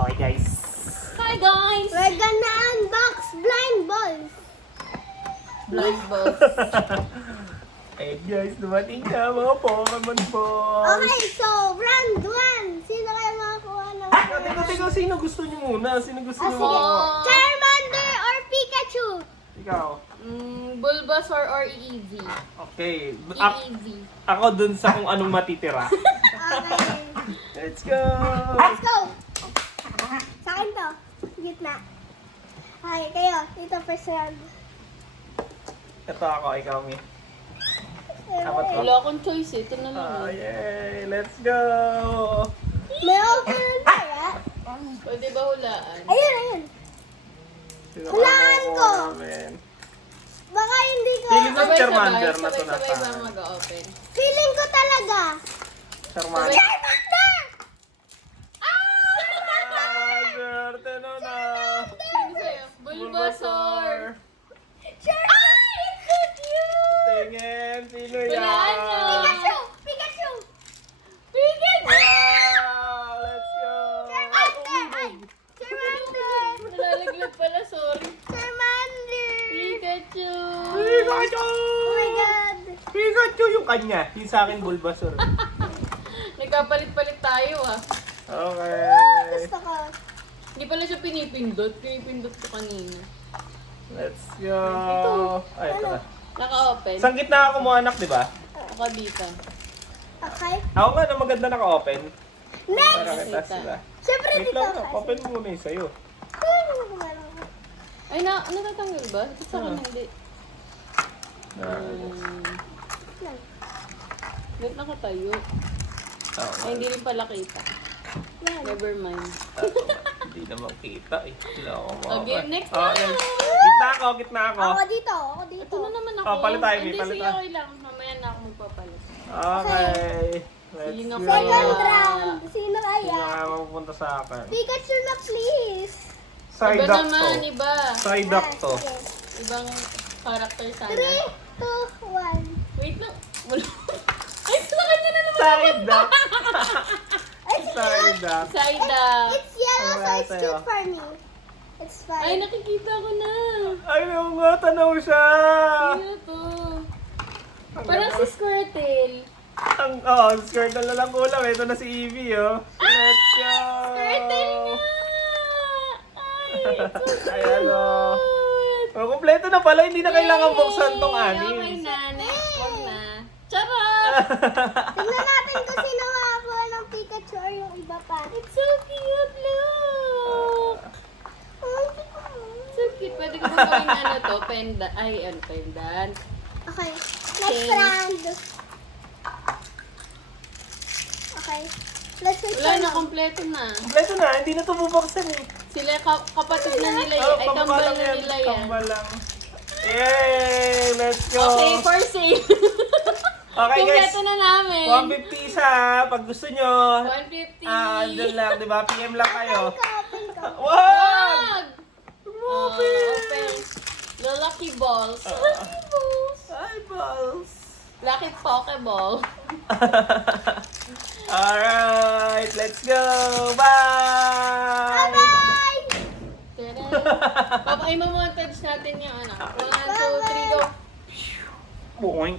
Okay guys. Hi guys! We're gonna unbox blind balls. Blind balls. Eh guys, dumating na mga Pokemon balls. Okay, so round 1. Sino kaya makakuha ng Teka, sino gusto niyo muna? Sino gusto niyo sige. muna? Charmander or Pikachu? Ikaw. Bulbasaur or EEV? Okay. EEV. Ako dun sa kung anong matitira. Okay. Let's go! Let's go! Sa akin to. Gitna. Okay, kayo. Ito first round. Ito ako, ikaw, Mi. Apat ko. Wala akong choice eh. Ito na lang Ah, eh. yay! Let's go! May open kaya? Pwede ba hulaan? Ayun, ayun. Sino Hulaan kaya ko. makuha namin? Baka hindi ko... Feeling ko Charmander na to Sabay-sabay ba nasa. mag-open? Feeling ko talaga. Charmander. Charmander! Swerte na na! Sino sa'yo? Bulbasaur! Charmander! It's so cute! Tingin! Sino yan? Hulaan mo. Pikachu! Pikachu! Wow! Let's go! Charmander! Ay! Charmander! Nalalaglag pala, sorry. Charmander! Pikachu! Pikachu! Oh my God! Pikachu yung kanya. Yung sa akin Bulbasaur. Nagkapalit-palit tayo ah. Okay. Gusto ko. Hindi pala siya pinipindot. Pinipindot ko kanina. Let's go. Ay, ito na. Naka-open. Sa gitna ako mo anak, di ba? Ako dito. Okay. Ako nga na maganda naka-open. Next! Para kita Kita. sila. Siyempre Wait dito lang, kasi. open mo muna yung sa'yo. Ay, natatanggal ba? Ito sa akin hindi. Ba't nakatayo? Ay, hindi rin pala kita. Yan. Never mind. Hindi naman kita eh. Wala ako Okay, next Okay. na. Gitna ako, gitna ako. Ako dito. Ako dito. Ito na naman ako. Oh, palit tayo, Hindi, palit sige, tayo. okay lang. Mamaya na ako magpapalit. Okay. Let's Sino go. kaya? Second round. Sino Sino kaya? nga mapupunta sa akin? Pikachu na please. Side Iba up naman, to. iba. Side up to. Sige. Ibang character sana. 3, 2, 1. Wait lang. Wala. Ay, sa kanya na naman. Side up. It's Side up. Side up. It's yellow, so Alright, it's sa'yo. cute for me. It's fine. Ay, nakikita ko na. Ay, oo nga, tanaw siya. Sino to? Parang si Squirtle. Skirt na lang kulang. Ito na si Eevee, oh. Let's go. Squirtle nga! Ay, it's so Ayan, oh. cute. Oh, kompleto na pala. Hindi na kailangan buksan tong Okay anim. na, next. Wag na. Charot! Tignan natin kung sino makakuha ng Pikachu or yung iba pa. It's so cute, look! So cute. Pwede ko ba gawin ano to? Pendant. Ay, ano, pendant. Okay. Next Okay. round. Okay. Let's wait Wala for na, now. kompleto na. Kompleto na. Hindi na ito bubuksan eh. Sila kapatid na nila Oh, yan. Ay, kambal na nila yan. Kambal lang. Yay! Let's go! Okay, for sale. Okay, guys. Kompleto na namin. 150 isa pag gusto nyo. 150. Dyan lang, di ba? PM lang kayo. Open ko. Wag! Wag! Open. The lucky balls. Lucky balls. Eyeballs. Lucky Pokeball. Alright, let's go! Bye! Bye! Tada! Papakay mo mga touch natin yung ano. 1, 2, 3, go. Boing.